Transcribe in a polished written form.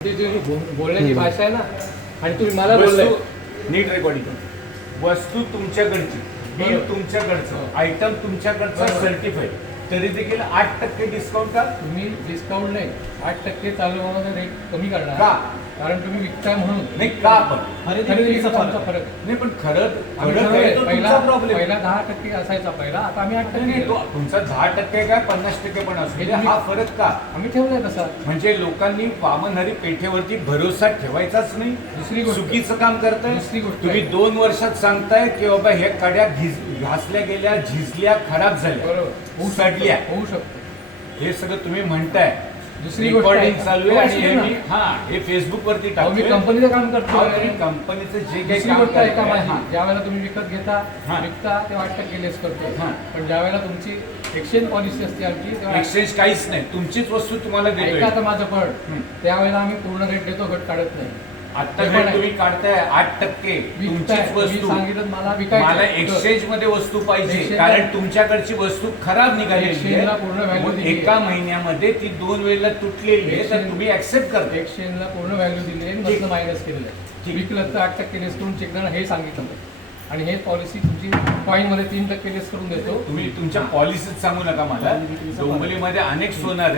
बोलण्याची भाषा आहे ना, आणि तुम्ही मला बोललाय नीट रेकॉर्डिंग कर. वस्तू तुमच्याकडची, बिल तुमच्याकडचं, आयटम तुमच्याकडचा, सर्टिफाईड, तरी देखील 8% डिस्काउंट का? तुम्ही डिस्काउंट नाही, 8% चालू भावाचा रेट कमी करणार का? कारण तुम्ही विकताय म्हणून. नाही का पण खरेदीचा फरक आहे. नाही पण खरं पहिला प्रॉब्लेम 10% असायचा पहिला, आता आम्ही 8% तुमचा 10% काय 50% पण असू दे, हा फरक का? आम्ही ठेवलाय तसा. म्हणजे लोकांनी वामनहरी पेठेवरती भरोसा ठेवायचाच नाही. दुसरी गोष्ट, चुकीचं काम करताय. दुसरी गोष्ट तुम्ही 2 वर्षात सांगताय की बाबा हे कड्या घासल्या गेल्या, झिजल्या, खराब झाल्या, बरोबर सडल्या, होऊ शकतो. हे सगळं तुम्ही म्हणताय. दुसरी गोष्ट रेकॉर्डिंग चालू आहे आणि हे ना. मी हे फेसबुक वरती मी टाकतोय. कंपनीचं काम करतो. कंपनीचं जे काही दुसरी काम गोष्ट आहे का करताय, माझी, ज्या वेळेला तुम्ही विकत घेता हा. विकता तेव्हा 8% लेस करतो. हा. पण ज्या वेळेला तुमची एक्सचेंज पॉलिसी असते आमची, तेव्हा एक्सचेंज काहीच नाही, तुमचीच वस्तू तुम्हाला ऐका देतोय. आता माझं पण, त्यावेळेला आम्ही पूर्ण रेट देतो, घट काढत नाही. आता हे जे पण आहे. तुम्ही काढताय 8%, तुमचीच मी वस्तू. सांगितलं मला विकायचं. मला एक्सचेंज मध्ये वस्तू पाहिजे, Exchange कारण ला- तुमच्याकडची वस्तू खराब निघालेली Exchange ला पूर्ण आहे. value मग दिली आहे. एका महिन्यामध्ये ती 2 वेळेला तुटलेली आहे, तर Exchange- तुम्ही ऍक्सेप्ट करते. एक्सचेंजला पूर्ण व्हॅल्यू दिली आहे, ठीक. मधलं मायनस केलेलं आहे. ठीक. विकलं तर 8% लेस करून चेक देणं हे सांगितलं आहे. आणि हे पॉलिसी तुमची कॉईनमध्ये 3% लेस करून देतो. तुम्ही तुमच्या पॉलिसीत सांगू नका मला. डोंबिवलीमध्ये अनेक सोनार आहेत.